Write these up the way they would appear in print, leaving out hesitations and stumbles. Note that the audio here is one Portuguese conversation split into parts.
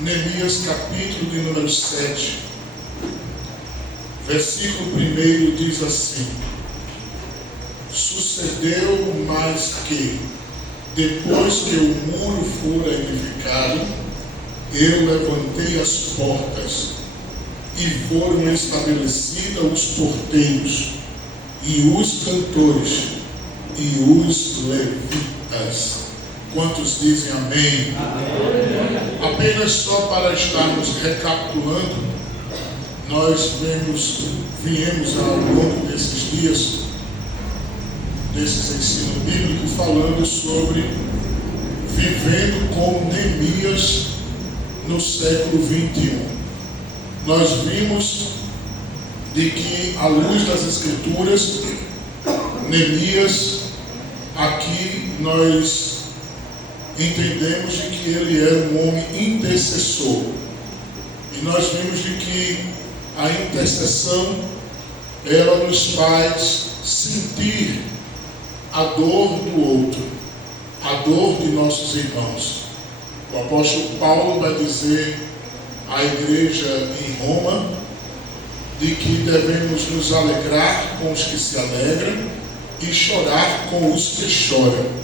Neemias capítulo de número 7, versículo 1 diz assim: Sucedeu mais que, depois que o muro fora edificado, eu levantei as portas, e foram estabelecidos os porteiros, e os cantores, e os levitas. Quantos dizem amém? Amém? Apenas só para estarmos recapitulando, nós viemos ao longo desses dias, desses ensinos bíblicos, falando sobre vivendo como Neemias no século 21. Nós vimos de que, à luz das Escrituras, Neemias, aqui nós entendemos de que ele era um homem intercessor. E nós vimos de que a intercessão, ela nos faz sentir a dor do outro, a dor de nossos irmãos. O apóstolo Paulo vai dizer à igreja em Roma de que devemos nos alegrar com os que se alegram e chorar com os que choram.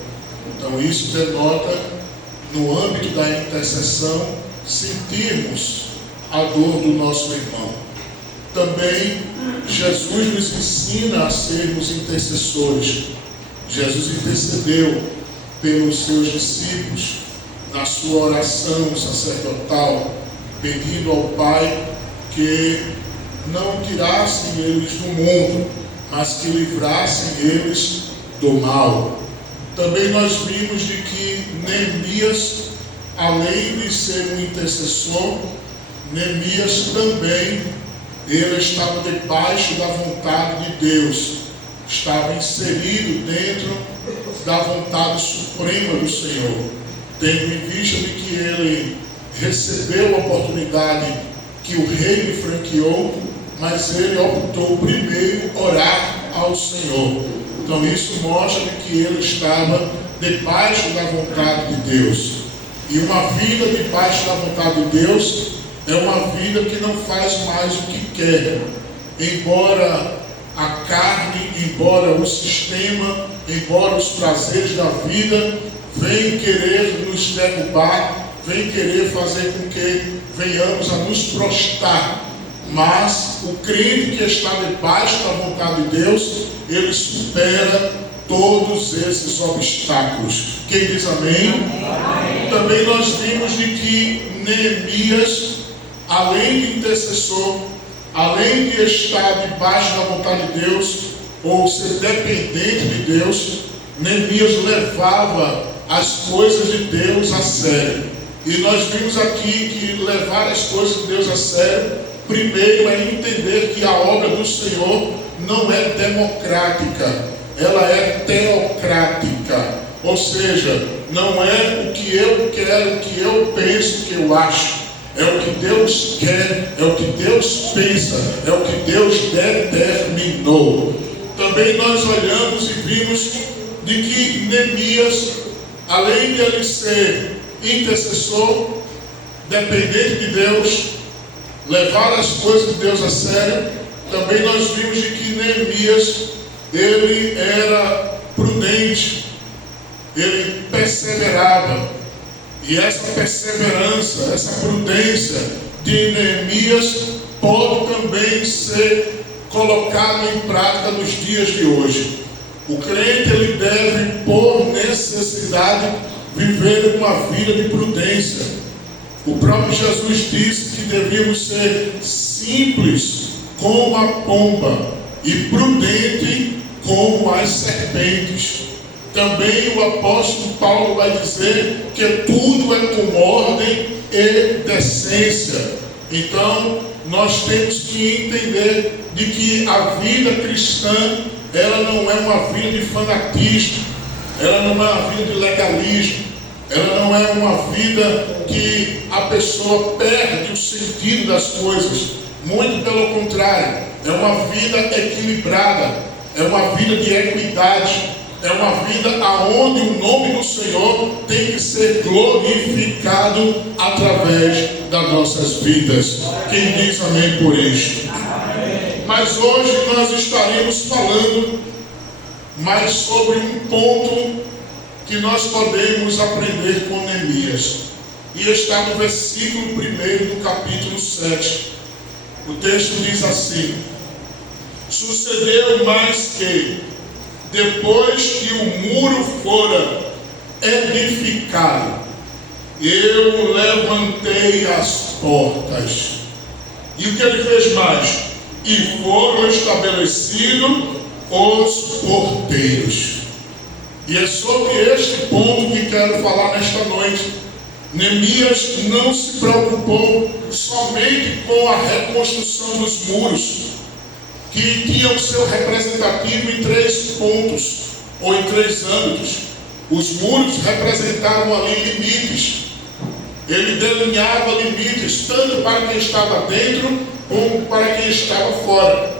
Então isso denota, no âmbito da intercessão, sentirmos a dor do nosso irmão. Também Jesus nos ensina a sermos intercessores. Jesus intercedeu pelos seus discípulos na sua oração sacerdotal, pedindo ao Pai que não tirassem eles do mundo, mas que livrassem eles do mal. Também nós vimos de que Neemias, além de ser um intercessor, Neemias também, ele estava debaixo da vontade de Deus, estava inserido dentro da vontade suprema do Senhor, tendo em vista de que ele recebeu a oportunidade que o rei lhe franqueou, mas ele optou primeiro orar ao Senhor. Então isso mostra que ele estava debaixo da vontade de Deus. E uma vida debaixo da vontade de Deus é uma vida que não faz mais o que quer. Embora a carne, embora o sistema, embora os prazeres da vida venham querer nos derrubar, venham querer fazer com que venhamos a nos prostrar. Mas o crente que está debaixo da vontade de Deus, ele supera todos esses obstáculos. Quem diz amém? Amém. Também nós vimos de que Neemias, além de intercessor, além de estar debaixo da vontade de Deus, ou ser dependente de Deus, Neemias levava as coisas de Deus a sério. E nós vimos aqui que levar as coisas de Deus a sério, primeiro é entender que a obra do Senhor não é democrática, ela é teocrática. Ou seja, não é o que eu quero, o que eu penso, o que eu acho. É o que Deus quer, é o que Deus pensa, é o que Deus determinou. Também nós olhamos e vimos de que Neemias, além de ele ser intercessor, dependente de Deus, levar as coisas de Deus a sério, também nós vimos de que Neemias, ele era prudente, ele perseverava. E essa perseverança, essa prudência de Neemias pode também ser colocada em prática nos dias de hoje. O crente, ele deve, por necessidade, viver uma vida de prudência. O próprio Jesus disse que devíamos ser simples como a pomba e prudente como as serpentes. Também o apóstolo Paulo vai dizer que tudo é com ordem e decência. Então, nós temos que entender de que a vida cristã, ela não é uma vida de fanatismo, ela não é uma vida de legalismo, ela não é uma vida que a pessoa perde o sentido das coisas. Muito pelo contrário, é uma vida equilibrada, é uma vida de equidade, é uma vida aonde o nome do Senhor tem que ser glorificado através nossas vidas. Quem diz amém por isto? Mas hoje nós estaremos falando mais sobre um ponto que nós podemos aprender com Neemias. E está no versículo 1 do capítulo 7. O texto diz assim: sucedeu mais que, depois que o muro fora edificado, eu levantei as portas. E o que ele fez mais? E foram estabelecidos os porteiros. E é sobre este ponto que quero falar nesta noite. Neemias não se preocupou somente com a reconstrução dos muros, que tinha o seu representativo em 3 pontos, ou em 3 âmbitos. Os muros representavam ali limites. Ele delineava limites, tanto para quem estava dentro, como para quem estava fora.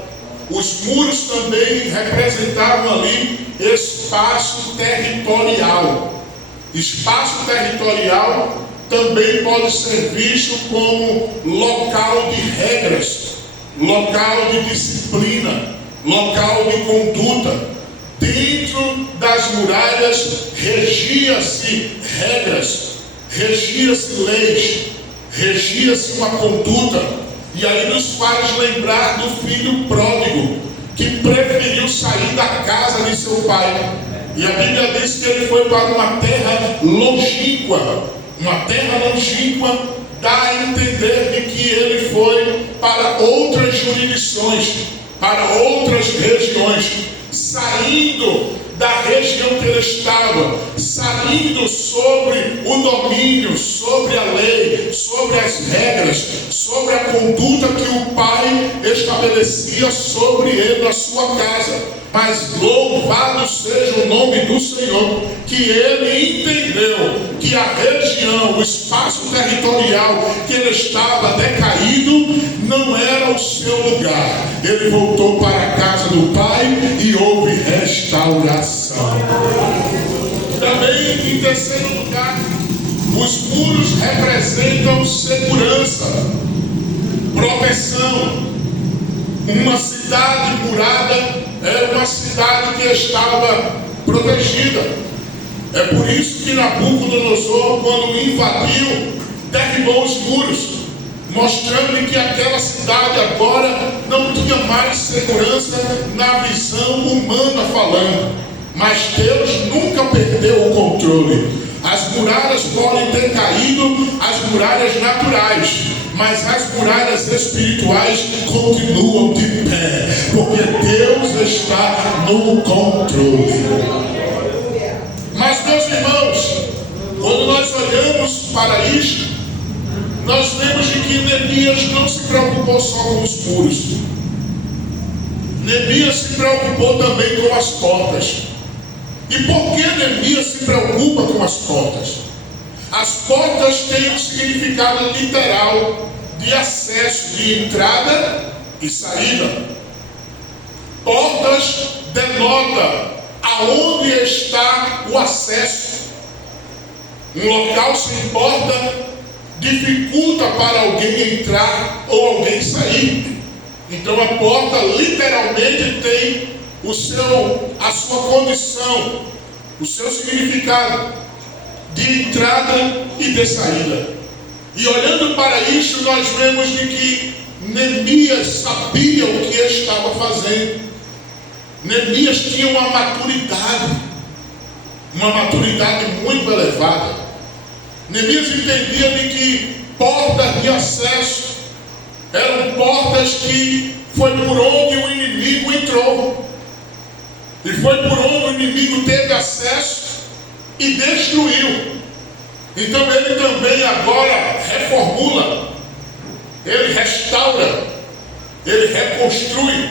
Os muros também representavam ali espaço territorial. Espaço territorial também pode ser visto como local de regras, local de disciplina, local de conduta. Dentro das muralhas regia-se regras, regia-se leis, regia-se uma conduta. E aí nos faz lembrar do filho pródigo, que preferiu sair da casa de seu pai. E a Bíblia diz que ele foi para uma terra longínqua. Uma terra longínqua dá a entender de que ele foi para outras jurisdições, para outras regiões, saindo da região que ele estava, saindo sobre o domínio, sobre a lei, sobre as regras, sobre a conduta que o pai estabelecia sobre ele na sua casa. Mas louvado seja o nome do Senhor, que ele entendeu que a região, o espaço territorial que ele estava decaído, não era o seu lugar. Ele voltou para a casa do pai e houve restauração. Também, em terceiro lugar, os muros representam segurança, proteção. Uma cidade murada era uma cidade que estava protegida. É por isso que Nabucodonosor, quando invadiu, derribou os muros, mostrando que aquela cidade agora não tinha mais segurança na visão humana falando. Mas Deus nunca perdeu o controle. As muralhas podem ter caído, as muralhas naturais, mas as muralhas espirituais continuam de pé, porque Deus está no controle. Mas, meus irmãos, quando nós olhamos para isto, nós vemos de que Neemias não se preocupou só com os muros. Neemias se preocupou também com as portas. E por que Neemias se preocupa com as portas? As portas têm um significado literal de acesso, de entrada e saída. Portas denota aonde está o acesso. Um local sem porta dificulta para alguém entrar ou alguém sair. Então a porta literalmente tem a sua condição, o seu significado de entrada e de saída. E olhando para isso, nós vemos de que Neemias sabia o que estava fazendo. Neemias tinha uma maturidade muito elevada. Neemias entendia de que portas de acesso eram portas que foi por onde o inimigo entrou. E foi por onde o inimigo teve acesso e destruiu. Então ele também agora reformula, ele restaura, ele reconstrui,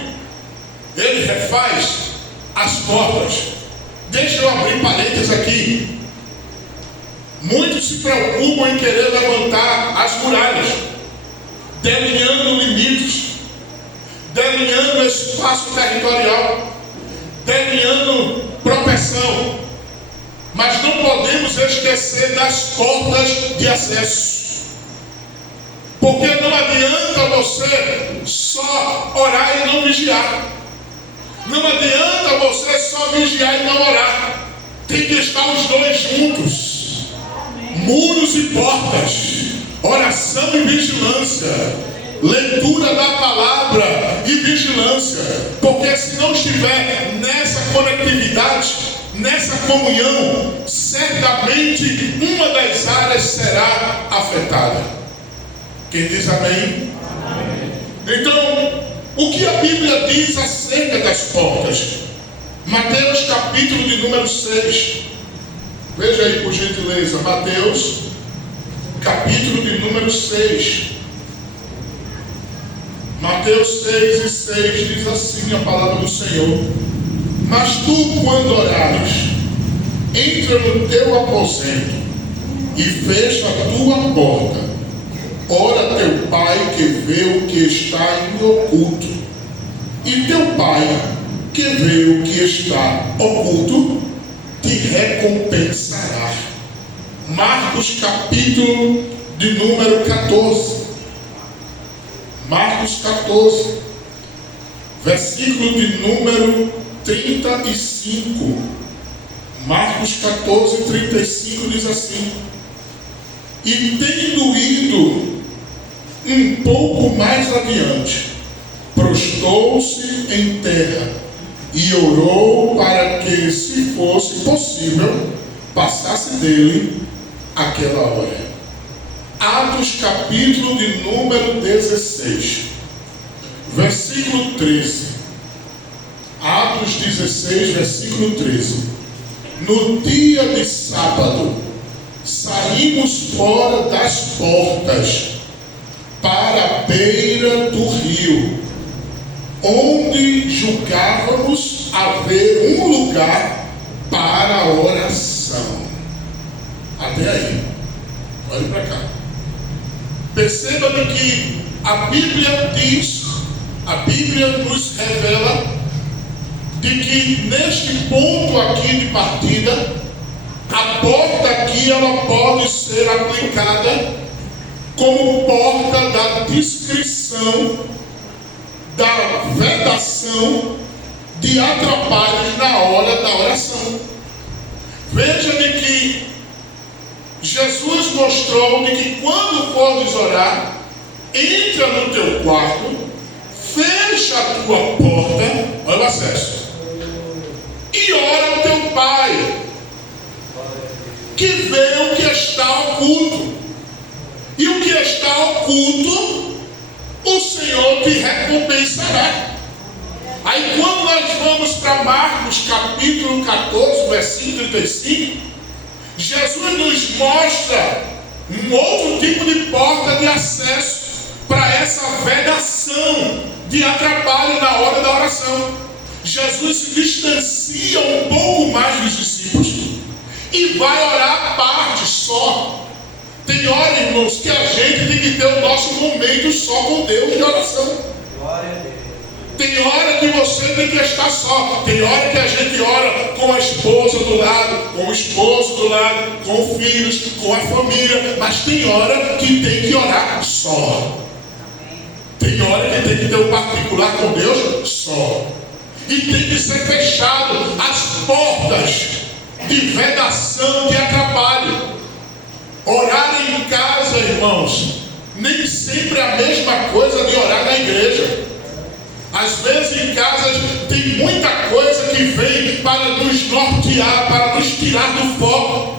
ele refaz as portas. Deixa eu abrir parênteses aqui. Muitos se preocupam em querer levantar as muralhas, delineando limites, delineando espaço territorial, delineando proteção. Mas não podemos esquecer das portas de acesso. Porque não adianta você só orar e não vigiar. Não adianta você só vigiar e não orar. Tem que estar os dois juntos. Muros e portas, oração e vigilância, leitura da palavra e vigilância. Porque se não estiver nessa conectividade, nessa comunhão, certamente uma das áreas será afetada. Quem diz amém? Amém. Então, o que a Bíblia diz acerca das portas? Mateus capítulo de número 6. Veja aí por gentileza, Mateus capítulo de número 6. Mateus 6 e 6 diz assim a palavra do Senhor: mas tu, quando orares, entra no teu aposento e fecha a tua porta. Ora teu Pai que vê o que está em oculto, e teu Pai que vê o que está oculto te recompensará. Marcos capítulo de número 14. Marcos 14, versículo de número 35. Marcos 14, 35 diz assim: e tendo ido um pouco mais adiante, prostrou-se em terra e orou para que, se fosse possível, passasse dele aquela hora. Atos capítulo de número 16, versículo 13. Atos 16, versículo 13. No dia de sábado, saímos fora das portas para a beira do rio, onde julgávamos haver um lugar para a oração. Até aí. Olhe para cá. Perceba que a Bíblia diz, a Bíblia nos revela de que neste ponto aqui de partida, a porta aqui ela pode ser aplicada como porta da discrição, da vedação de atrapalhos na hora da oração. Veja de que Jesus mostrou de que quando fores orar, entra no teu quarto, fecha a tua porta, olha o acesso, e ora ao teu Pai, que vê o que está oculto. E o que está oculto, o Senhor te recompensará. Aí quando nós vamos para Marcos capítulo 14, versículo 35, Jesus nos mostra um outro tipo de porta de acesso para essa vedação de atrapalho na hora da oração. Jesus se distancia um pouco mais dos discípulos e vai orar à parte só. Tem hora, irmãos, que a gente tem que ter o nosso momento só com Deus de oração. Glória a Deus. Tem hora que você tem que estar só. Tem hora que a gente ora com a esposa do lado, com o esposo do lado, com filhos, com a família. Mas tem hora que tem que orar só. Tem hora que tem que ter um particular com Deus só. E tem que ser fechado as portas de vedação, de atrapalho. Orar em casa, irmãos, nem sempre é a mesma coisa de orar na igreja. Às vezes em casa tem muita coisa que vem para nos nortear, para nos tirar do foco.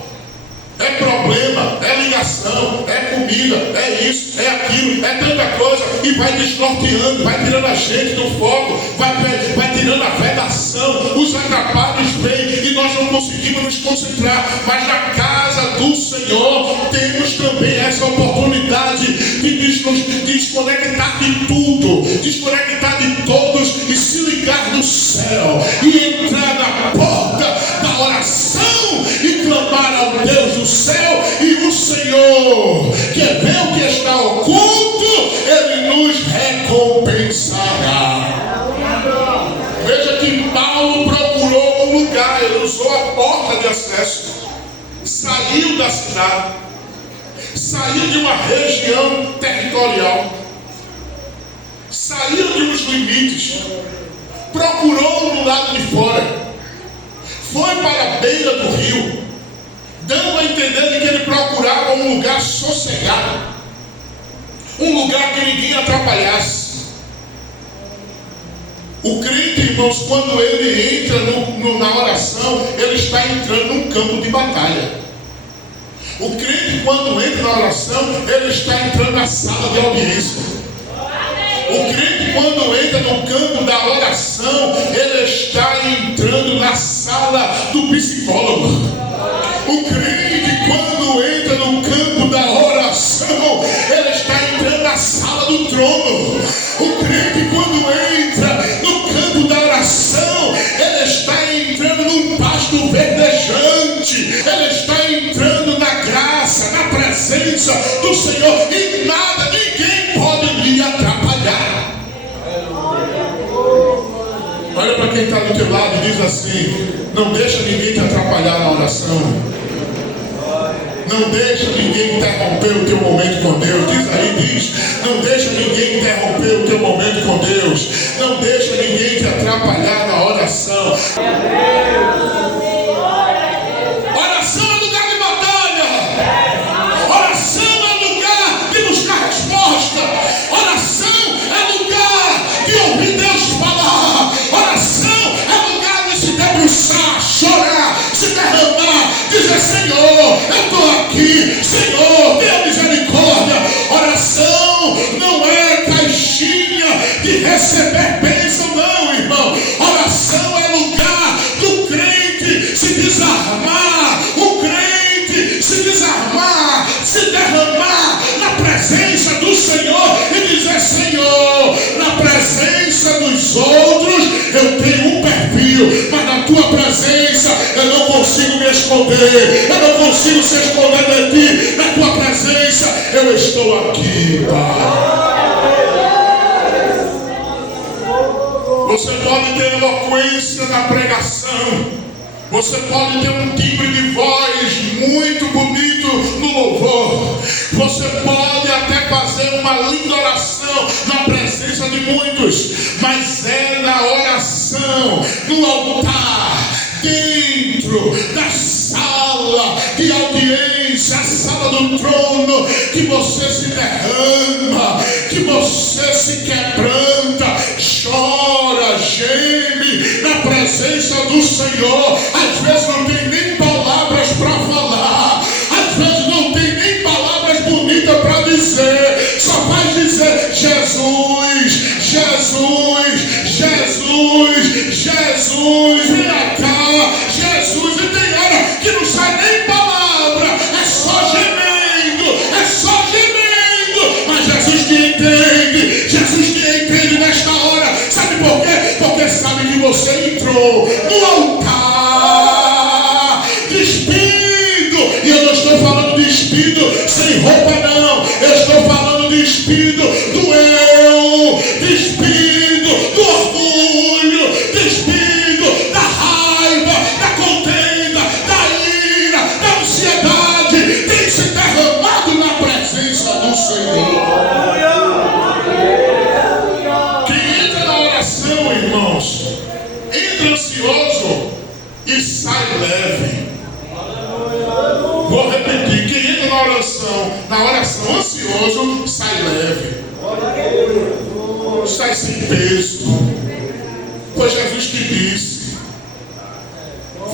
É problema, é ligação, é comida, é isso, é aquilo, é tanta coisa, e vai desnorteando, vai tirando a gente do foco, vai tirando a vedação, os atrapalhos vêm e nós não conseguimos nos concentrar. Mas na casa do Senhor temos também essa oportunidade de nos desconectar de tudo, desconectar de todos e se ligar no céu e entrar na porta da oração e clamar ao Deus do céu, e o Senhor, que vê o que está oculto, Ele nos recompensará. Veja que Paulo procurou um lugar, ele usou a porta de acesso, saiu da cidade, saiu de uma região territorial, saiu de uns limites, procurou no lado de fora, foi para a beira do rio, dando a entender que ele procurava um lugar sossegado, um lugar que ninguém atrapalhasse. O crente, irmãos, quando ele entra na oração, ele está entrando num campo de batalha. O crente, quando entra na oração, ele está entrando na sala de audiência. O crente, quando entra no campo da oração, ele está entrando na sala do psicólogo. O crente, quando entra no campo da oração, ele está entrando na sala do trono. O crente, quando entra no campo da oração, ele está entrando num pasto verdejante. Ele está entrando na graça, na presença do Senhor. E nada, ninguém pode lhe atrapalhar. Olha para quem está do teu lado e diz assim: não deixa ninguém te atrapalhar na oração. Não deixa ninguém interromper o teu momento com Deus. Diz aí, diz: não deixa ninguém interromper o teu momento com Deus. Não deixa ninguém te atrapalhar na oração. Oração é lugar de batalha. Oração é lugar de buscar resposta. Oração é lugar de ouvir Deus falar. Oração é lugar de se debruçar, chorar, se derramar, dizer: Senhor, eu estou aqui, Senhor, tenha misericórdia. Oração não é caixinha de receber bênção, não, irmão. Oração é lugar do crente se desarmar, o crente se desarmar, se derramar na presença do Senhor e dizer: Senhor, na presença dos outros eu tenho um perfil, mas na tua presença eu não consigo me esconder, eu não consigo se esconder de ti. Na tua presença eu estou aqui, Pai. Você pode ter eloquência na pregação, você pode ter um timbre de voz muito bonito no louvor, você pode até fazer uma linda oração na presença de muitos, mas é na oração, no altar, dentro da sala de audiência, a sala do trono, que você se derrama, que você se quebranta, chora, geme na presença do Senhor. Às vezes não tem nem palavras para falar, às vezes não tem nem palavras bonitas para dizer, só vai dizer: Jesus, Jesus, Jesus, Jesus, vem cá, Jesus. E tem hora que não sai nem palavra, é só gemendo, é só gemendo. Mas Jesus te entende, Jesus te entende nesta hora. Sabe por quê? Porque sabe que você entrou no altar despido. E eu não estou falando de despido sem roupa, não. Eu estou falando de despido do eu, despido do orgulho, despido da raiva, da contenda, da ira, da ansiedade. Tem que ser derramado na presença do Senhor. Quem entra na oração, irmãos, entra ansioso e sai leve. Vou repetir: quem entra na oração ansioso, sai leve, sai sem peso. Foi Jesus que disse: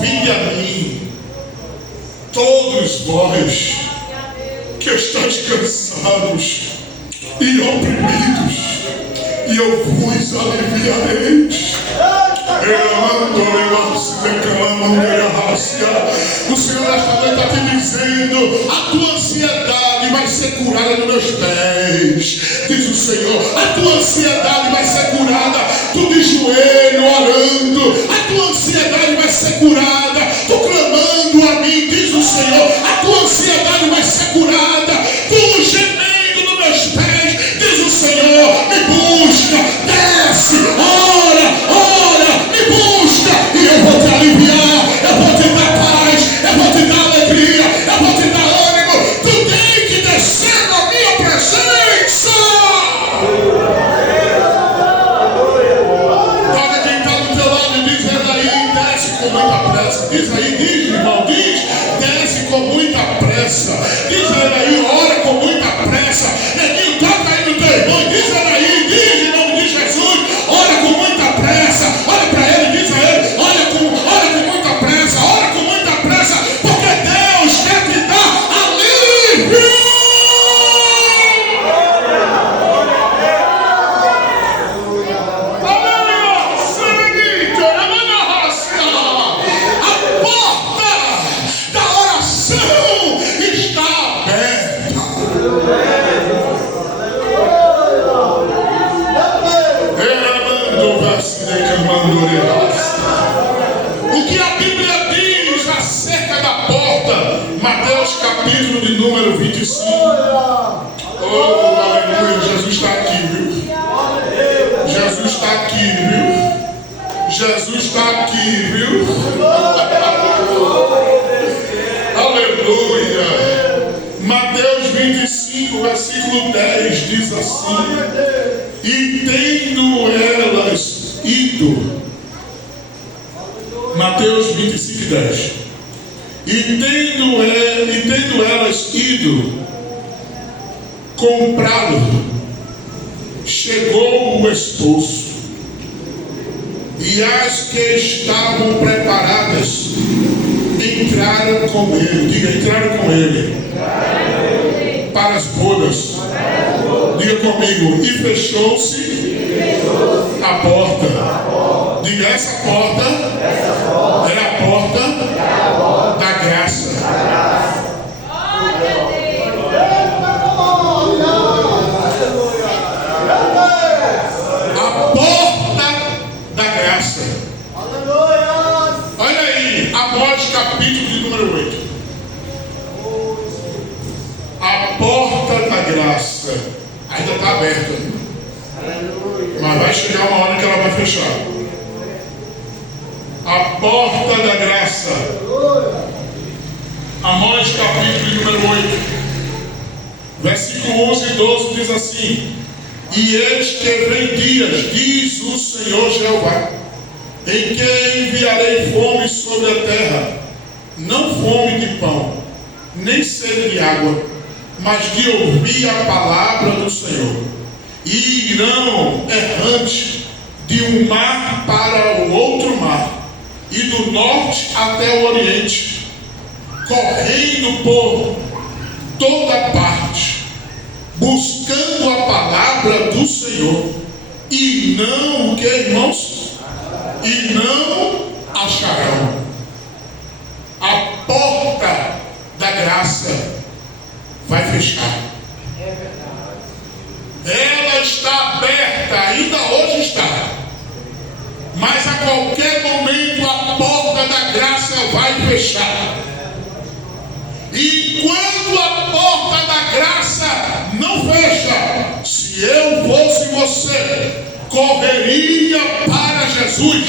vinde a mim, todos vós que estáis cansados e oprimidos, e eu vos aliviarei. O Senhor esta noite está te dizendo: a tua ansiedade vai ser curada nos meus pés, diz o Senhor. A tua ansiedade vai ser curada, tu de joelho orando. A tua ansiedade vai ser curada, tu clamando a mim, diz o Senhor. A tua ansiedade vai ser curada, tu gemendo nos meus pés, diz o Senhor. Me busca, desce, ora, me busca, e eu vou te aliviar, eu vou te dar paz, eu vou te dar alegria, eu vou te dar ânimo. Tu tem que descer. 10 diz assim: e tendo elas ido, Mateus 25, 10. E tendo elas ido comprá-lo, chegou o esposo, e as que estavam preparadas entraram com ele. Diga, entraram com ele para as bodas. Diga comigo, e fechou-se a porta. Diga, essa porta era a porta da graça. A porta da graça. Olha aí, Amós capítulo de número 8. A porta da graça ainda está aberta, mas vai chegar uma hora que ela vai fechar. A porta da graça. Amós capítulo de número 8, versículo 11 e 12 diz assim: e eis que vem dias, diz o Senhor Jeová, em que enviarei fome sobre a terra, não fome de pão, nem sede de água, mas de ouvir a palavra do Senhor. E irão errante de um mar para o outro mar, e do norte até o oriente, correndo por toda parte, buscando a palavra do Senhor, e não, o que, irmãos? E não acharão. A porta da graça vai fechar. Ela está aberta, ainda hoje está, mas a qualquer momento a porta da graça vai fechar. E quando a porta da graça não fecha, se eu fosse você, correria para Jesus.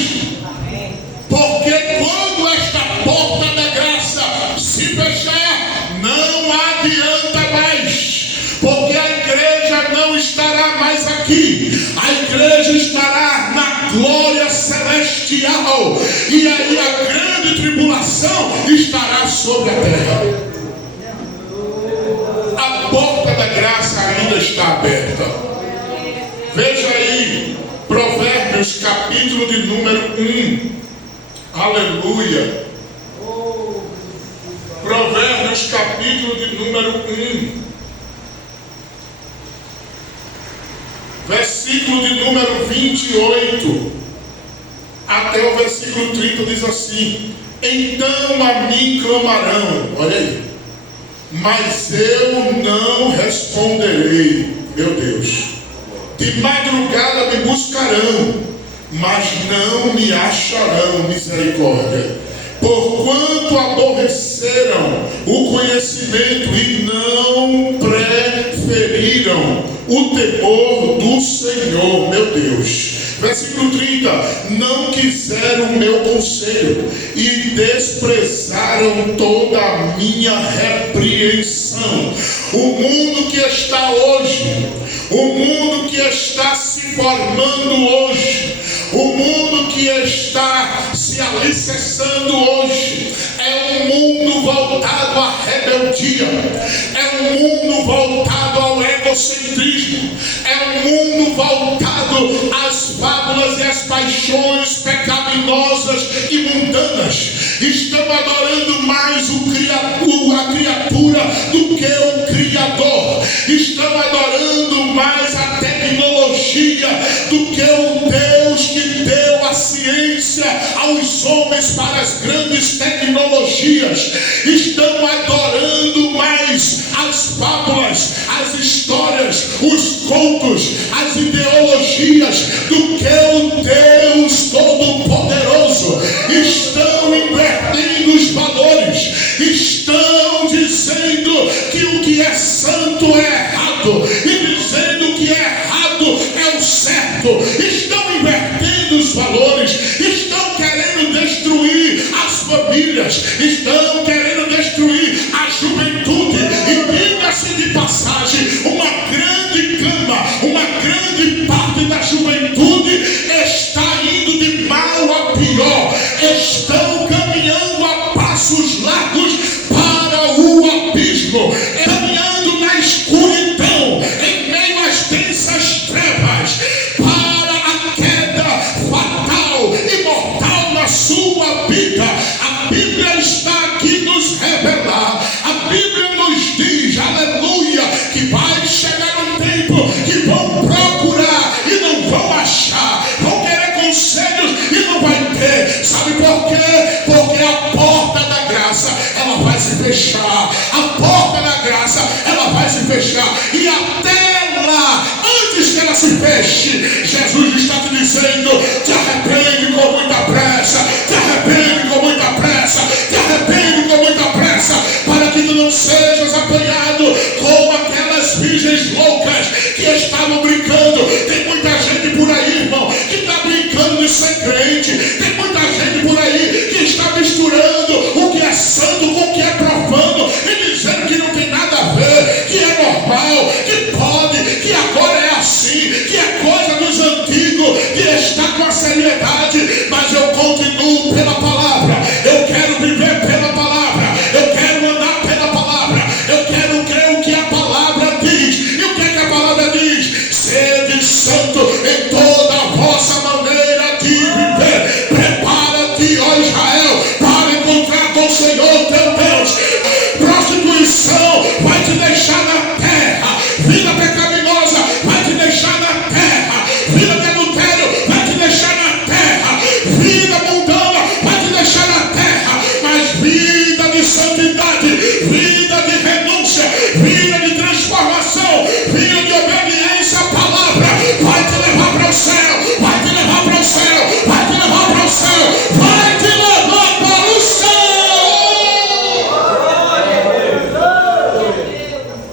Porque quando esta porta da graça se fechar, não adianta mais. Porque a igreja não estará mais aqui. A igreja estará na glória celestial. E aí a grande tribulação estará sobre a terra. A porta da graça ainda está aberta. Veja aí, Provérbios capítulo de número 1. Aleluia. Provérbios capítulo de número 1. Versículo de número 28 até o versículo 30 diz assim: então a mim clamarão, olha aí, mas eu não responderei. Meu Deus. De madrugada me buscarão, mas não me acharão. Misericórdia. Porquanto aborreceram o conhecimento e não preferiram o temor do Senhor, meu Deus. Versículo 30, não quiseram o meu conselho e desprezaram toda a minha repreensão. O mundo que está hoje, o mundo que está se formando hoje, o mundo que está se alicerçando hoje, é um mundo voltado à rebeldia, é um mundo voltado ao egocentrismo, é um mundo voltado às fábulas e às paixões pecaminosas e mundanas. Estão adorando mais a criatura do que o Criador. Estão adorando mais a tecnologia do que o Deus que deu a ciência aos homens para as grandes tecnologias. Estão adorando mais as fábulas, as histórias, os contos, as ideologias do que o Deus Todo-Poderoso. Estão invertendo os valores, estão dizendo que o que é santo é errado e dizendo que é errado é o certo. Estão invertendo os valores, estão querendo destruir as famílias, estão querendo destruir a juventude. E diga-se de passagem, uma grande juventude está indo de mal a pior. Estão caminhando a passos largos para o abismo, caminhando na escuridão, em meio às densas trevas, para a queda fatal e mortal na sua vida. A Bíblia está aqui nos revelar. A Bíblia nos diz, aleluia, que vai chegar um tempo que vão procurar e não vão achar, vão querer conselhos e não vai ter. Sabe por quê? Porque a porta da graça, ela vai se fechar. A porta da graça, ela vai se fechar. E até lá, antes que ela se feche, Jesus está te dizendo: te arrepende com muita pressa, te arrepende com muita pressa, te arrepende com muita pressa, para que tu não sejas apanhado como aquelas virgens loucas que estavam brincando. Tem muita gente por aí, irmão, que está brincando de ser crente. Tem muita gente por aí que está misturando o que é santo com o que é profano e dizendo que não tem nada a ver, que é normal, que pode, que agora é assim, que é coisa dos antigos, que está com a seriedade. Mas eu continuo pela palavra. Eu quero viver pela palavra. Eu quero andar pela palavra. Eu quero crer o que a palavra diz. E o que é que a palavra diz? Sede santo em toda a vossa maneira de viver. Prepara-te, ó Israel, para encontrar com o Senhor teu Deus. Prostituição vai te deixar na terra. Vida pecaminosa vai te deixar na terra. Vida de adultério vai te deixar na terra. Vida mundana vai te deixar na terra. Mas vida de santidade, vida de renúncia, vida de transformação, vida de obediência à palavra vai te levar para o céu, vai te levar para o céu, vai te levar para o céu, vai te levar para o céu.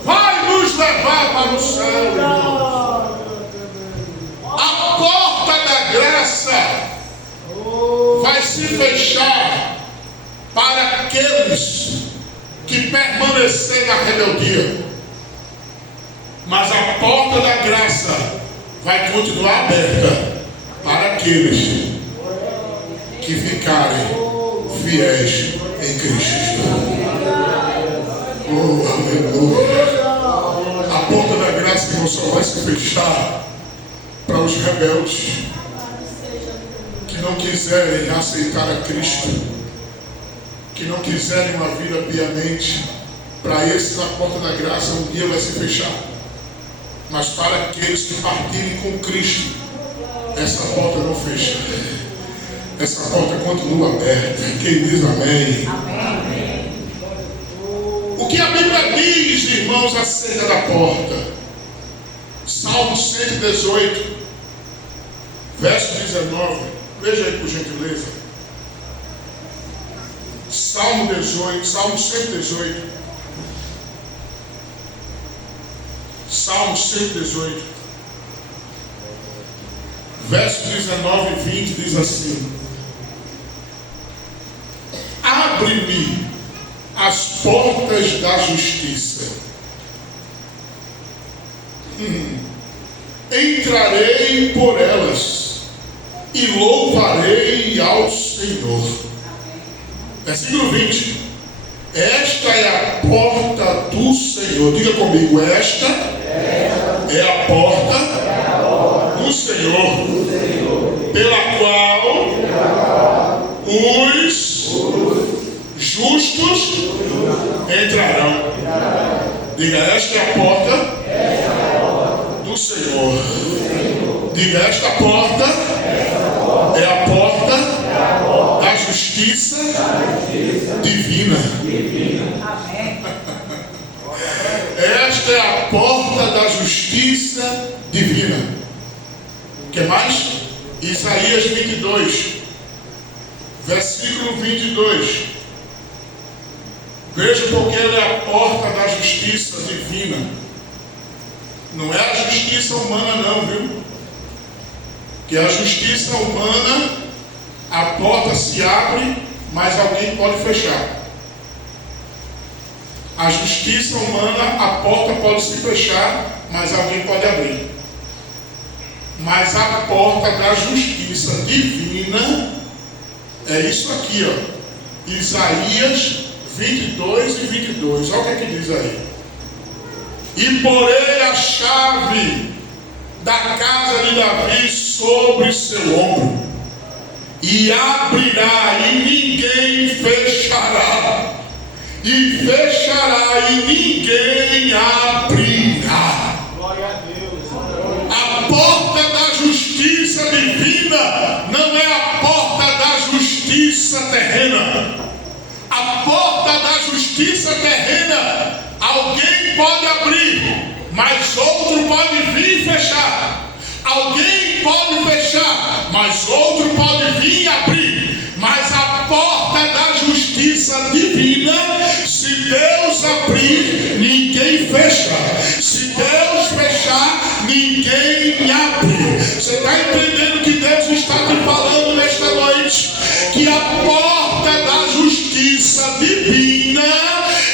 Vai nos levar para o céu, irmão. A porta da graça vai se fechar para aqueles que permanecerem na rebeldia. Mas a porta da graça vai continuar aberta para aqueles que ficarem fiéis em Cristo. Oh, aleluia. A porta da graça não só vai se fechar para os rebeldes que não quiserem aceitar a Cristo, que não quiserem uma vida piamente. Para esses a porta da graça um dia vai se fechar. Mas para aqueles que partirem com Cristo, essa porta não fecha. Essa porta continua aberta. Quem diz amém? Amém. O que a Bíblia diz, irmãos, acerca da porta? Salmo 118, verso 19. Veja aí, por gentileza. Salmo 118. Salmo 118, verso 19 e 20 diz assim: abre-me as portas da justiça, entrarei por elas e louvarei ao Senhor. Versículo 20: esta é a porta do Senhor. Diga comigo: esta é a porta do Senhor, pela qual os justos entrarão. Diga: esta é a porta do Senhor. Diga: esta porta é a porta da justiça divina. Esta é a porta da justiça divina. O que mais? Isaías 22, versículo 22. Veja, porque ela é a porta da justiça divina. Não é a justiça humana não, viu? Que a justiça humana, a porta se abre, mas alguém pode fechar. A justiça humana, a porta pode se fechar, mas alguém pode abrir. Mas a porta da justiça divina é isso aqui, ó. Isaías 22 e 22. Olha o que é que diz aí. E porei a chave da casa de Davi sobre seu ombro, e abrirá e ninguém fechará, e fechará e ninguém abrirá. Glória a Deus. A porta da justiça divina não é a porta da justiça terrena. A porta da justiça terrena, alguém pode abrir, mas outro pode vir e fechar. Alguém pode fechar, mas outro pode vir e abrir. Mas a porta da justiça divina, se Deus abrir, ninguém fecha. Se Deus fechar, ninguém abre. Você está entendendo que Deus está te falando nesta noite? Que a porta da justiça divina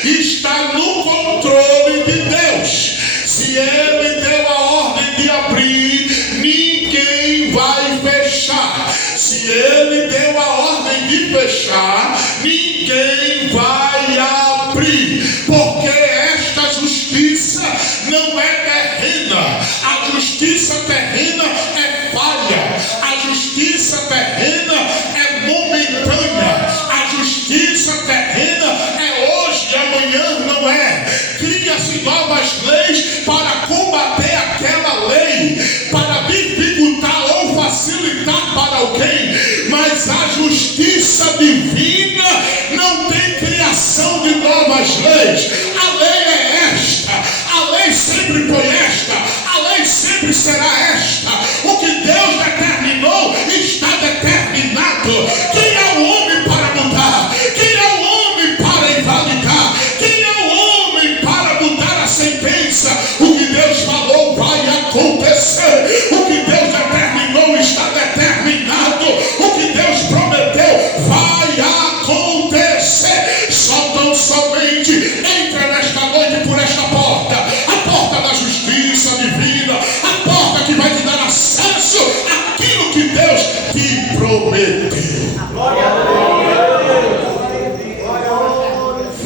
está no controle de Deus. Se Ele deu a ordem de abrir, ninguém vai fechar. Se Ele deu a ordem de fechar, ninguém vai abrir. Porque esta justiça não é terrena. A justiça terrena é falha. A justiça terrena é momentânea. A justiça terrena é hoje e amanhã não é. Cria-se novas leis para combater aquela lei, para dificultar ou facilitar para alguém. Mas a justiça divina não tem criação de novas leis. A lei é esta, a lei sempre foi esta, a lei sempre será esta. O que Deus determinou está determinado. Quem é o homem para mudar? Quem é o homem para invalidar? Quem é o homem para mudar a sentença? O que Deus falou vai acontecer. O que Deus determinou está determinado. O que Deus prometeu vai acontecer. Só tão somente entra nesta noite por esta porta, a porta da justiça divina, a porta que vai te dar acesso àquilo que Deus te prometeu. Glória a Deus.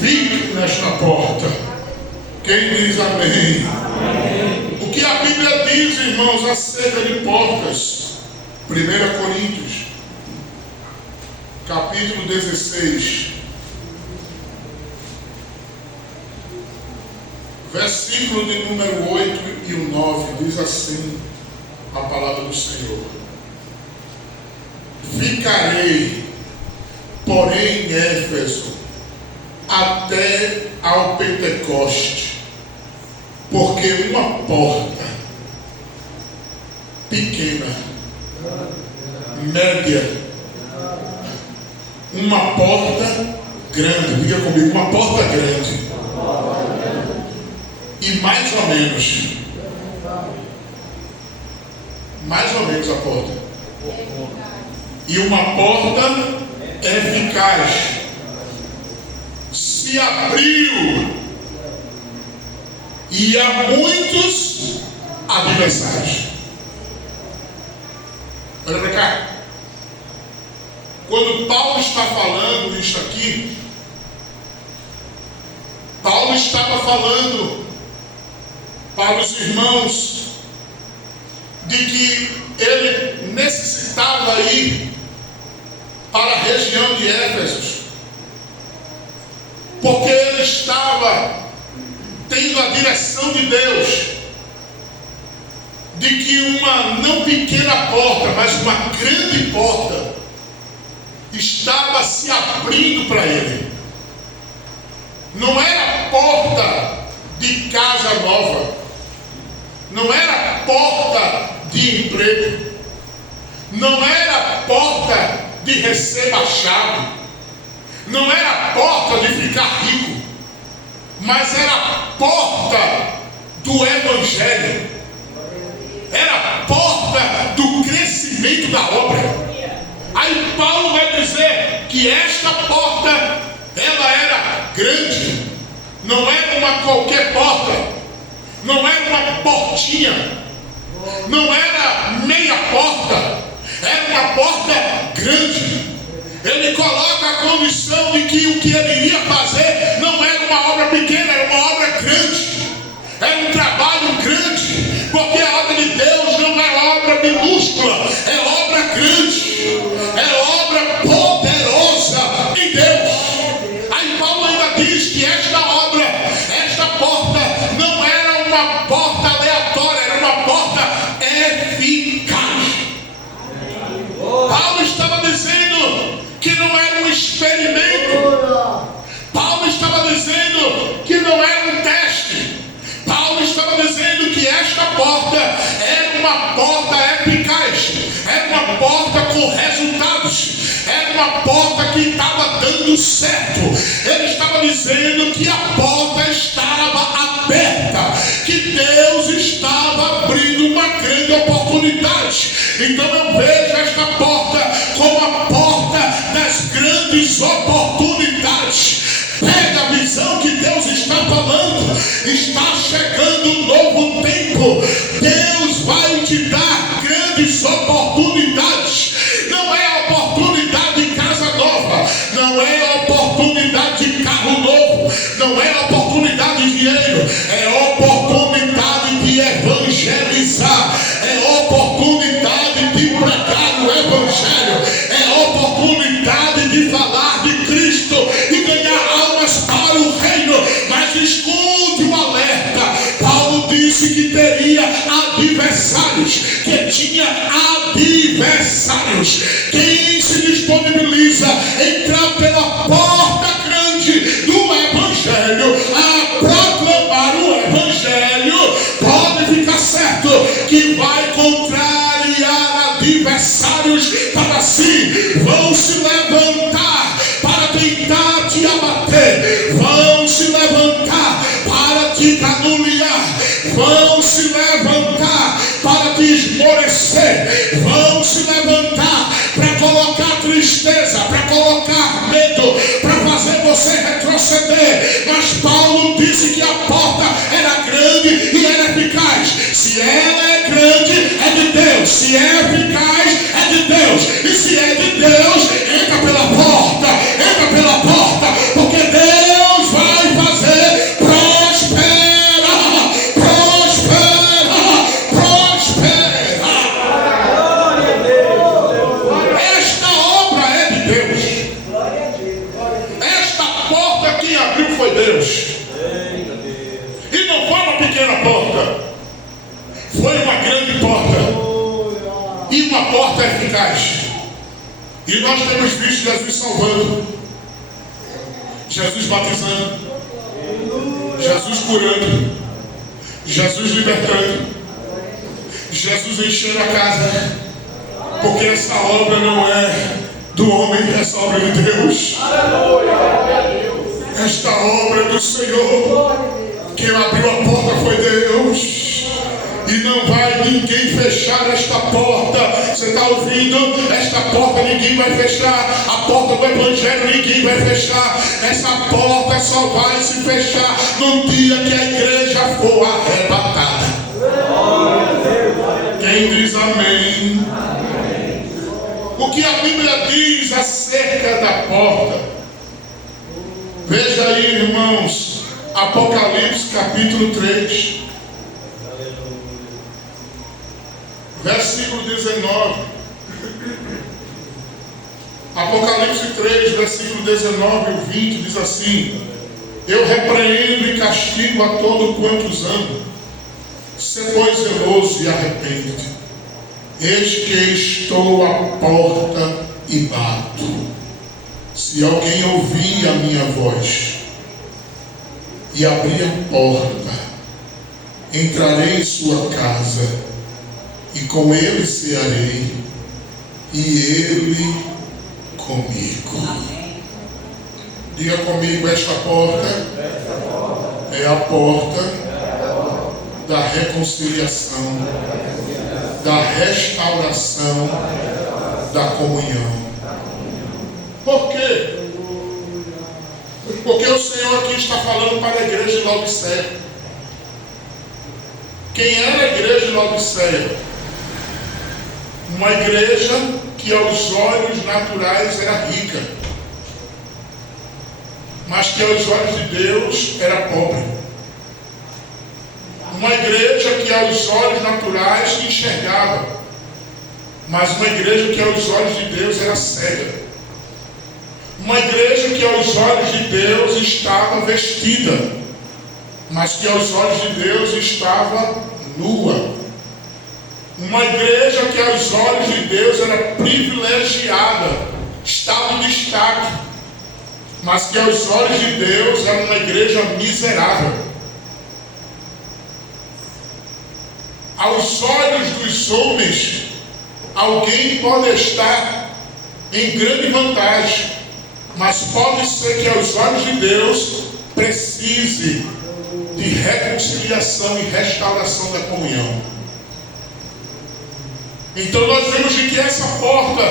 Fique nesta porta. Quem diz amém? Amém. O que a Bíblia diz, irmãos, acerca de portas? 1 Coríntios, capítulo 16, versículo de número 8 e o 9, diz assim a palavra do Senhor: ficarei, porém, em Éfeso até ao Pentecoste, porque uma porta pequena, média, uma porta grande, diga comigo, uma porta grande, e mais ou menos a porta, e uma porta eficaz se abriu, e há muitos adversários. Olha para cá. Quando Paulo está falando isso aqui, Paulo estava falando para os irmãos de que ele necessitava ir para a região de Éfeso, porque ele estava tendo a direção de Deus de que uma não pequena porta, mas uma grande porta estava se abrindo para ele. Não era porta de casa nova, não era porta de emprego, não era porta de receba a chave, não era porta de ficar rico, mas era a porta do Evangelho, era a porta do crescimento da obra. Aí Paulo vai dizer que esta porta, ela era grande, não era uma qualquer porta, não era uma portinha, não era porta era uma porta grande. Ele coloca a condição de que o que ele iria fazer não era uma obra pequena, era uma obra grande. Era um trabalho grande, porque a obra de Deus não é obra minúscula, é obra grande, é obra poderosa em Deus. Aí Paulo ainda diz que esta porta não era uma porta aleatória, era uma porta eficaz. Paulo estava dizendo que não era um experimento. Paulo estava dizendo que não era um teste. Paulo estava dizendo que esta porta era uma porta eficaz, era uma porta com resultados, era uma porta que estava dando certo. Ele estava dizendo que a porta estava aberta, que Deus estava abrindo uma grande oportunidade. Então eu vejo esta porta como a porta das grandes oportunidades. Pega a visão que Deus está falando. Está chegando um novo tempo. Deus vai te dar grandes oportunidades. Não é a oportunidade de casa nova, não é a oportunidade de carro novo, não é a oportunidade de dinheiro, é a oportunidade de evangelizar, é a oportunidade de pregar o evangelho, é a oportunidade de falar de Cristo e ganhar almas para o reino. Mas escute o alerta. Paulo disse que teria adversários, que tinha adversários. Quem se disponibiliza a entrar pela porta grande do evangelho, a proclamar o evangelho, pode ficar certo que vai contrariar adversários para si. Vão se levantar para tentar te abater, vão se levantar para te caluniar, vão se levantar para te esmorecer, vão se levantar para colocar tristeza, para colocar medo, para fazer você retroceder. Mas Paulo disse que a porta era grande e era eficaz. Se ela é grande, é de Deus. Se é eficaz, é de Deus. E se é de Deus, entra pela porta, porque Deus vai fazer prosperar. Esta obra é de Deus. Esta porta quem abriu foi Deus. E não foi uma pequena porta, foi uma grande porta. E uma porta eficaz. E nós temos visto Jesus salvando, Jesus batizando, Jesus curando, Jesus libertando, Jesus enchendo a casa. Porque essa obra não é do homem, essa obra é de Deus. Esta obra é do Senhor. Quem abriu a porta foi Deus. E não vai ninguém fechar esta porta. Você está ouvindo? Esta porta ninguém vai fechar. A porta do evangelho ninguém vai fechar. Essa porta só vai se fechar no dia que a igreja for arrebatada. Quem diz amém? O que a Bíblia diz acerca da porta? Veja aí, irmãos, Apocalipse capítulo 3. Versículo 19. Apocalipse 3, versículo 19 e 20 diz assim: eu repreendo e castigo a todo quantos amo. Sê pois zeloso e arrepende-te. Eis que estou à porta e bato. Se alguém ouvir a minha voz e abrir a porta, entrarei em sua casa e com ele cearei e ele comigo. Amém. Diga comigo, esta porta é a porta da reconciliação, da restauração, da comunhão. Por quê? Porque o Senhor aqui está falando para a igreja de Laodiceia. Quem era a igreja de Laodiceia? Uma igreja que aos olhos naturais era rica, mas que aos olhos de Deus era pobre. Uma igreja que aos olhos naturais enxergava, mas uma igreja que aos olhos de Deus era cega. Uma igreja que aos olhos de Deus estava vestida, mas que aos olhos de Deus estava nua. Uma igreja que aos olhos de Deus era privilegiada, estava em destaque, mas que aos olhos de Deus era uma igreja miserável. Aos olhos dos homens, alguém pode estar em grande vantagem, mas pode ser que aos olhos de Deus precise de reconciliação e restauração da comunhão. Então nós vemos de que essa porta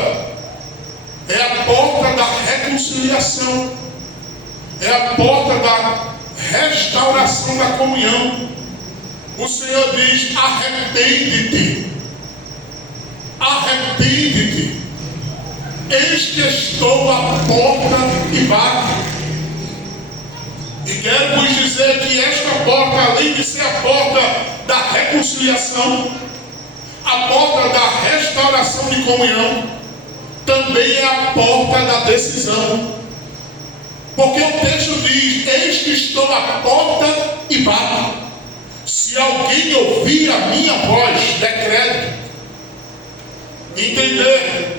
é a porta da reconciliação, é a porta da restauração da comunhão. O Senhor diz: arrepende-te, arrepende-te, eis que estou à porta e bato. E quero vos dizer que esta porta, além de ser a porta da reconciliação, a porta da restauração de comunhão, também é a porta da decisão. Porque o texto diz: eis que estou à porta e bato. Se alguém ouvir a minha voz, decreto, entender,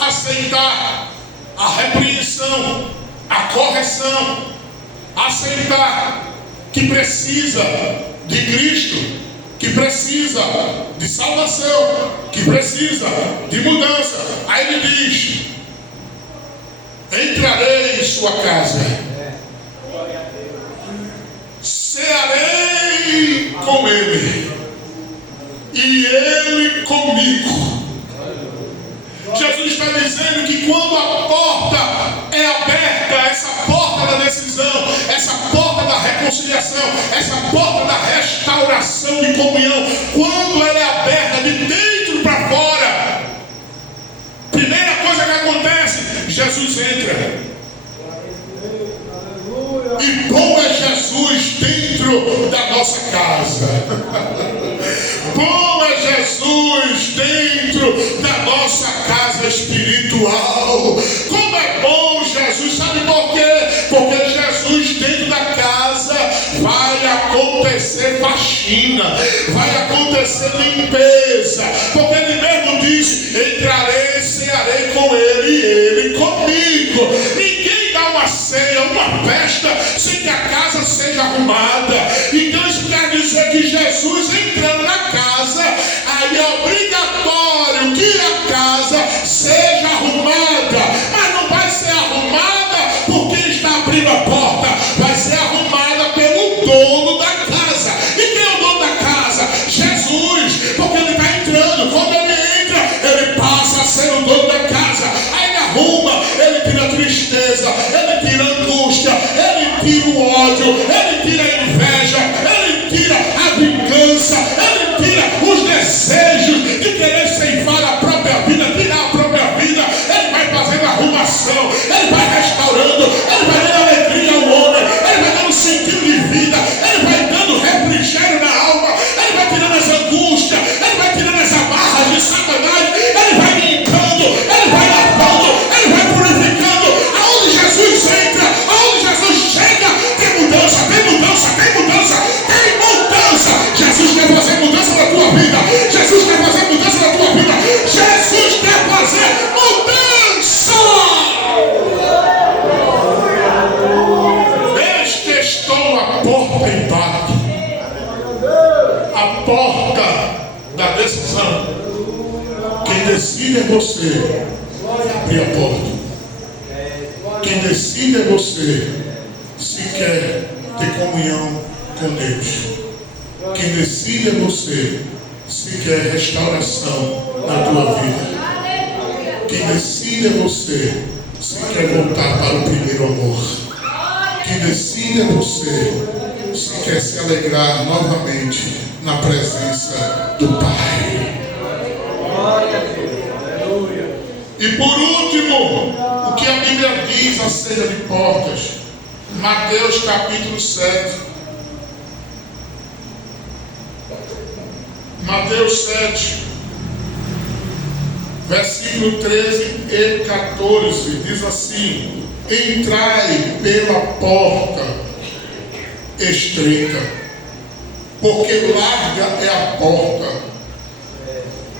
aceitar a repreensão, a correção, aceitar que precisa de Cristo, que precisa de salvação, que precisa de mudança. Aí ele diz: entrarei em sua casa, cearei com ele, e ele comigo. Jesus está dizendo que quando a porta é aberta, essa porta da decisão, essa porta da reconciliação, essa porta da restauração de comunhão, quando ela é aberta de dentro para fora, primeira coisa que acontece, Jesus entra. E bom é Jesus dentro da nossa casa. Bom é Jesus dentro da nossa casa espiritual. Como é bom Jesus, sabe por quê? Porque Jesus dentro da casa vai acontecer faxina, vai acontecer limpeza. Porque ele mesmo disse: entrarei, cearei com ele e ele comigo. Ninguém dá uma ceia, uma festa, sem que a casa seja arrumada. Então isso quer dizer que Jesus entrando na casa, aí é obrigatório que a casa seja arrumada. Mas não vai ser arrumada por quem está abrindo a porta, vai ser arrumada pelo dono da casa. E quem é o dono da casa? Jesus, porque ele está entrando. Quando ele entra, ele passa a ser o dono da casa. Aí ele arruma, ele tira a tristeza, ele tira a angústia, ele tira o ódio, ele tira a inveja, ele tira a vingança, ele tira os desejos de querer ceifar a própria vida, tirar a própria vida. Ele vai fazendo arrumação, ele vai restaurando, ele vai dando alegria ao homem, ele vai dando sentido de vida, ele vai dando refrigério na alma, ele vai tirando as angústias, ele vai tirando as amarras de Satanás, ele vai limpando, ele vai lavando, ele vai purificando. Aonde Jesus entra, aonde Jesus chega, tem mudança, tem mudança, tem mudança, tem mudança. Jesus quer fazer mudança na tua vida. Jesus quer fazer mudança na tua vida. Jesus quer fazer mudança. Eis que estou à porta e bato. A porta da decisão. Quem decide é você abrir a porta. Quem decide é você se quer ter comunhão com Deus. Quem decide é você se quer restauração na tua vida. Quem decide é você se quer voltar para o primeiro amor. Quem decide é você se quer se alegrar novamente na presença do Pai. E por último, o que a Bíblia diz acerca de portas? Mateus capítulo 7. Mateus 7, versículo 13 e 14, diz assim: entrai pela porta estreita, porque larga é a porta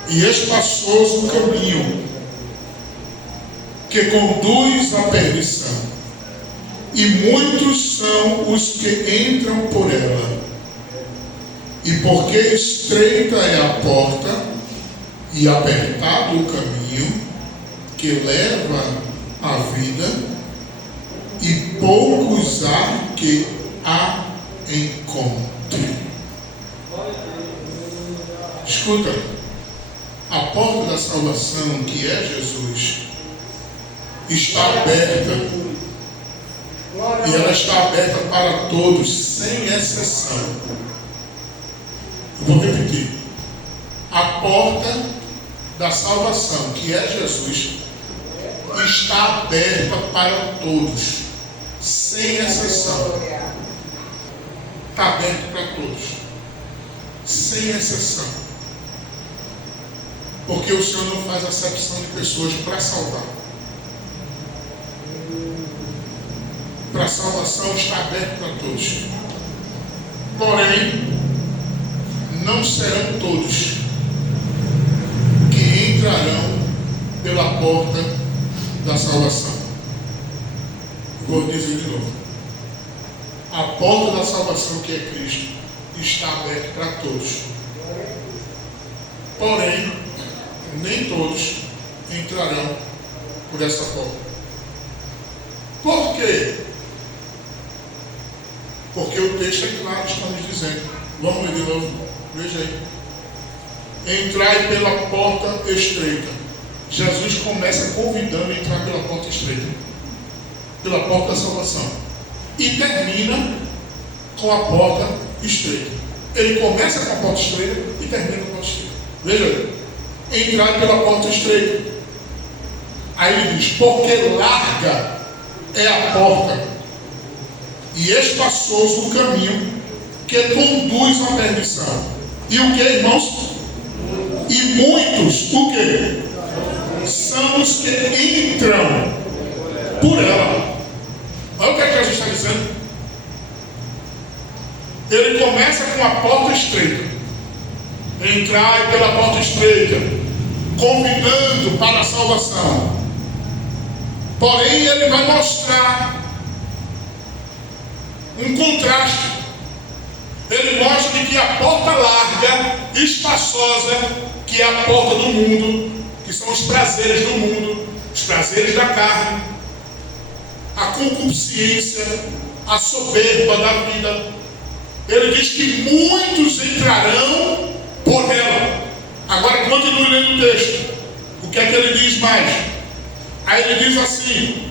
e espaçoso o caminho que conduz à perdição, e muitos são os que entram por ela. E porque estreita é a porta e apertado o caminho que leva à vida, e poucos há que a encontrem. Escuta, a porta da salvação, que é Jesus, está aberta, e ela está aberta para todos, sem exceção. Eu vou repetir: a porta da salvação, que é Jesus, está aberta para todos, sem exceção. Está aberto para todos, sem exceção, porque o Senhor não faz acepção de pessoas para salvar. Para a salvação está aberto para todos. Porém, não serão todos que entrarão pela porta da salvação. Vou dizer de novo: a porta da salvação, que é Cristo, está aberta para todos. Porém, nem todos entrarão por essa porta. Por quê? Porque o texto é claro, está nos dizendo. Vamos ler de novo. Veja aí. Entrai pela porta estreita. Jesus começa convidando a entrar pela porta estreita, pela porta da salvação, e termina com a porta estreita. Ele começa com a porta estreita e termina com a porta estreita. Veja aí. Entrai pela porta estreita. Aí ele diz: porque larga é a porta e espaçoso o caminho que conduz à perdição. E o que, irmãos? E muitos, o que? São os que entram por ela. Olha o que Jesus está dizendo. Ele começa com a porta estreita. Entrai pela porta estreita, convidando para a salvação. Porém, ele vai mostrar um contraste. Ele mostra que a porta larga, espaçosa, que é a porta do mundo, que são os prazeres do mundo, os prazeres da carne, a concupiscência, a soberba da vida. Ele diz que muitos entrarão por ela. Agora continue lendo o texto. O que é que ele diz mais? Aí ele diz assim: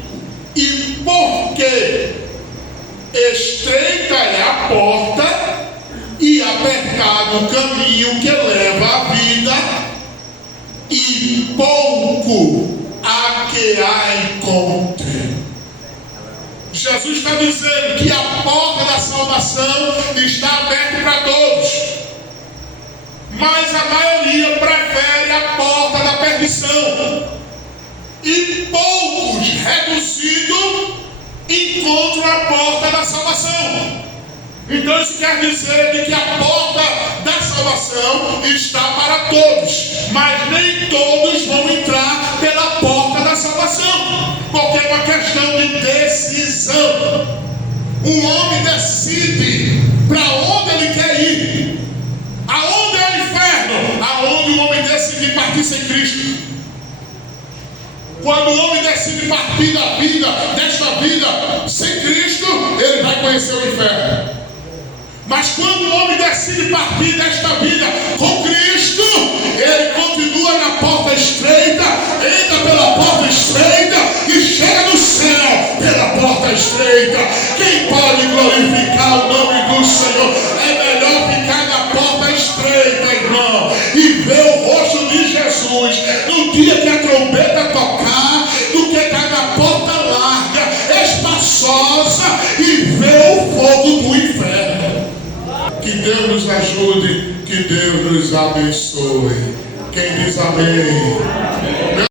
e porque estreita é a porta e apertado o caminho que leva à vida, e pouco há que a encontre. Jesus está dizendo que a porta da salvação está aberta para todos, mas a maioria prefere a porta da perdição, e poucos, reduzidos, encontram a porta da salvação. Então isso quer dizer que a porta da salvação está para todos, mas nem todos vão entrar pela porta da salvação, porque é uma questão de decisão. O homem decide para onde ele quer ir. Aonde é o inferno? Aonde o homem decide partir sem Cristo. Quando o homem decide partir da vida, desta vida, sem Cristo, ele vai conhecer o inferno. Mas quando o homem decide partir desta vida com Cristo, ele continua na porta estreita, entra pela porta estreita e chega no céu pela porta estreita. Quem pode glorificar o nome do Senhor? É melhor ficar na porta estreita, irmão, e ver o rosto de Jesus no dia que a trombeta tocar. Deus nos ajude, que Deus nos abençoe. Quem diz amém?